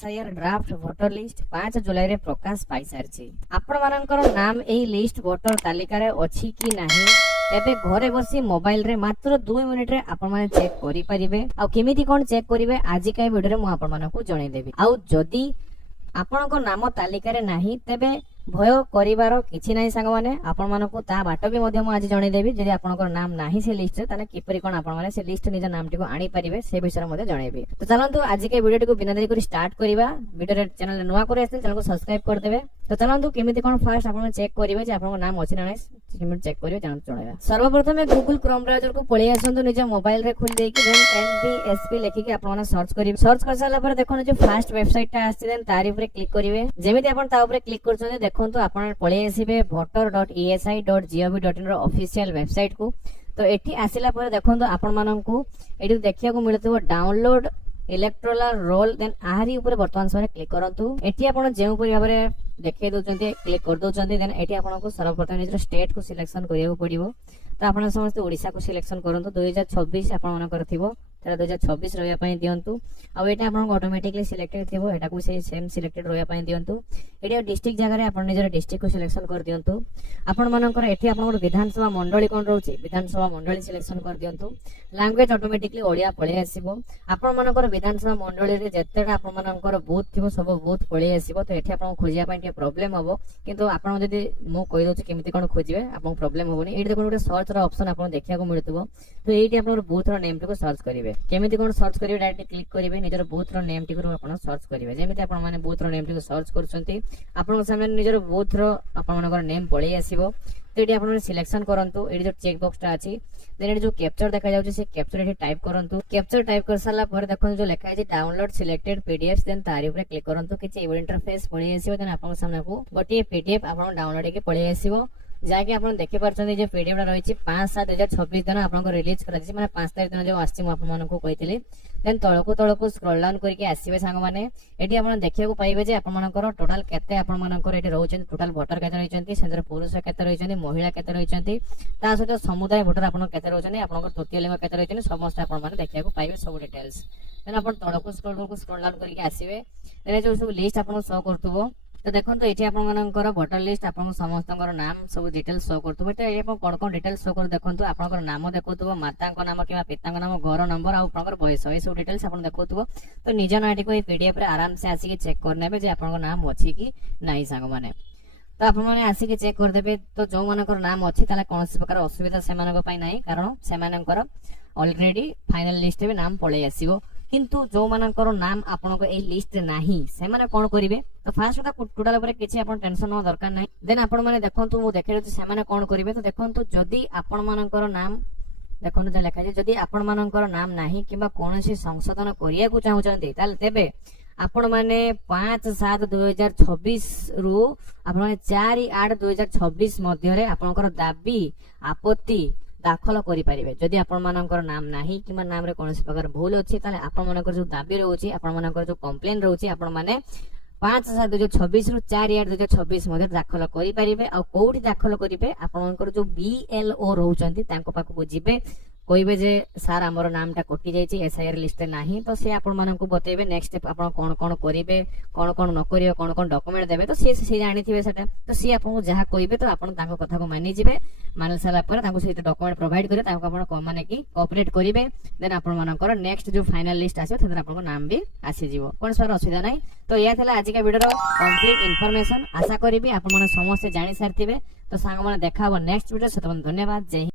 SIR draft voter list 5 जुलाई रे प्रकाश पाई सारछि। आपण मानकर नाम एही लिस्ट भोटर तालिका रे अछि कि नाही एबे घरे बसी मोबाइल रे मात्र 2 मिनिट रे आपण माने चेक करि परिबे। आ केमिति कोन चेक करिवे आज का वीडियो रे मु आपण मानकु जणै देबी। आ जदी आपणको नाम तालिका रे नाही तेबे भय करिवार किछि नाही सांग माने आपण मानकु ता बाट भी मध्य मु आज जणै देबी। जदी आपणको नाम नाही से लिस्ट रे ताने किपरि कोन आपण माने से लिस्ट निज नाम टिको आनी परिबे से विषय मध्य जणैबी। तो चलंतु आज के वीडियो टिको बिना देरी करी स्टार्ट करिवा। वीडियो रे चैनल रे नुवा करे चैनल को सब्सक्राइब कर देबे। तो चलंतु केमिति कोन फास्ट आपण चेक करिवे जे आपणको नाम अछि ना नाही केमिति चेक करिवे जान जणैबा। सर्वप्रथम गूगल क्रोम ब्राउजर को पळि आसंतु निज मोबाइल रे खोल देकी देन एनबीएसपी लिखि के आपण सर्च करिवे। सर्च कर साला पर देखोन जे फर्स्ट वेबसाइट ता आछि देन तारि ऊपर क्लिक करिवे। जेमिति आपण ता ऊपर क्लिक करछन देखोंतु आपण पळि आसीबे voter.esi.gov.in रो ऑफिशियल वेबसाइट को। तो एठी आसिला पर देखोंतु आपण माननकु एठी देखिया को मिलतबो डाउनलोड इलेक्टोरल रोल देन आहारी ऊपर वर्तमान समय क्लिक करंतु। एठी आपण जेउ परि भाबरे देखै दोचंती क्लिक कर दोचंती देन एठी आपनको सर्वप्रथम निज स्टेट को सिलेक्शन करियो पड़िबो। तो आपण समस्त ओडिसा को सिलेक्शन करंतु 2026 आपण मन करथिबो तेरा 2026 रहया पई दियंतु। आ एटा आपण ऑटोमेटिकली सिलेक्टेड थिबो एटा को से सेम सिलेक्टेड रहया पई दियंतु। एटा डिस्ट्रिक्ट जगह रे आपण निजर डिस्ट्रिक्ट को सिलेक्शन कर दियंतु। आपण मानकर एठी आपण विधानसभा मंडली कोन रहउची विधानसभा मंडली सिलेक्शन कर दियंतु। लैंग्वेज ऑटोमेटिकली ओडिया पळे आसीबो। आपण मानकर विधानसभा मंडली रे जत्तेटा आपण मानकर बूथ थिबो सब बूथ पळे आसीबो। तो एठी आपण खोजिया पई के प्रॉब्लम हबो किंतु आपण जदी मो कहि दोची केमिति कोन खोजिबे आपण प्रॉब्लम हबोनी। एठी देखो सर्च रो ऑप्शन आपण देखिया को मिलतबो। तो एठी आपण बूथ रो नेम को सर्च करिवे। केमिति कोन सर्च करिवे डायरेक्ट क्लिक करिवे निजर बूथ रो नेम टिको आपण सर्च करिवे। जेमिति आपण माने बूथ रो नेम टिको सर्च करछंती आपण सामने निजर बूथ रो आपण मानकर नेम पळे आसीबो। तो एठी आपण सिलेक्शन करंतु। एठी जो चेक बॉक्स ता अछि देन एठी जो कैप्चर देखा जाउछि से कैप्चर एठी टाइप करंतु। कैप्चर टाइप कर साला पर देखन जो लिखा अछि डाउनलोड सिलेक्टेड पीडीएफ देन तारि ऊपर क्लिक करंतु। किछि इंटरफेस पळे आसीबो देन आपण सामने को गोटे पीडीएफ आपण डाउनलोड के पळे आसीबो जाके आपण देखि परछन जे पीडीएफ रा रहिछि 5/7/2026 दिन आपण को रिलीज करा दिछि माने 5 तारिख दिन जो आछि म आपण मानन को कहितले। देन तळको स्क्रॉल डाउन करके आसीबे सांग माने एठी आपण देखिया को पाइबे जे आपण मानकर टोटल केते आपण मानकर एठी रहउछन टोटल वोटर केते रहिछन्ती सेंटर पुरुष केते रहिछन्ती महिला केते रहिछन्ती ता सहित समुदाय वोटर आपण केते रहिछन्ती आपनकर तृतीय लिंग केते रहिछन्ती समस्त आपण माने देखिया को पाइबे सब डिटेल्स। देन आपण तळको स्क्रॉल डाउन करके आसीबे देन जो सब लिस्ट आपण शो करतबो। तो देखो तो ये आपनकर वोटर लिस्ट आपन समस्त नाम सब डिटेल्स शो करथबो। तो ये कोन कोन डिटेल्स शो कर देखंतु आपनकर नाम देखौथबो माता को नाम किबा पिता को नाम घर नंबर आ आपनकर बयस ए सब डिटेल्स आपन देखौथबो। तो निज नाटी को ए पीडीएफ रे आराम से आसी के चेक करनेबे जे आपनकर नाम अछि कि नाही सांग माने। तो आपण माने आसी के चेक कर देबे। तो जो मानकर नाम अछि ताले कोनसी प्रकार असुविधा से मानक पई नाही कारण से मानकर ऑलरेडी फाइनल लिस्ट में नाम पळे आसीबो। किंतु जो मानकर नाम आपनको ए लिस्ट रे नाही से माने कोन करिवे। तो फास्ट ता टोटल ऊपर किछि आपण टेंशन न दरकार नाही। देन आपण माने देखंतु मु देखै से माने कोन करिवे। तो देखंतु जदी आपण मानकर नाम देखंतु जे लेखा जे जदी आपण मानकर नाम नाही किबा कोनसी संशोधन करिया को चाहउचंती ताले तेबे आपण माने 5/7/2026 रु आपण माने 4/8/2026 मध्य रे आपनकर दाबी आपत्ति दाखल करि परिबे। जदि आपण मानकर नाम नाही किमा नाम रे कोनसी प्रकार भूल अछि ताले आपण मानकर जो दाबी रहउछि आपण मानकर जो कंप्लेन रहउछि आपण माने 5/7/2026 रु 4/8/2026 मध्ये दाखल करि परिबे। आ कोउठी दाखल करिवे आपण मानकर जो बीएलओ रहउचंती तांको पाखु को जिबे कहबे जे सर हमर नाम टा कटि जाईछि एसआईआर लिस्ट नाही। तो से आपण मानन को बतेबे नेक्स्ट स्टेप आपण कोन कोन करिवे कोन कोन न करिवे कोन कोन डॉक्यूमेंट देबे। तो से जानि थिबे सेटा। तो से आपण जहा कहबे तो आपण तांको कथा को मानि जिबे मान साला पर तांको सहित डॉक्यूमेंट प्रोवाइड करे तांको आपण को माने की कोऑपरेट करिवे। देन आपण मानकर नेक्स्ट जो फाइनल लिस्ट आसे थेर आपण को नाम भी आसी जिवो कोन सर असुविधा नाही। तो या थला आज का वीडियो रो कंप्लीट इंफॉर्मेशन आशा करिबी आपण माने समस्त जानि सारथिबे। तो सांग माने देखा हो नेक्स्ट वीडियो से धन्यवाद। जय हिंद।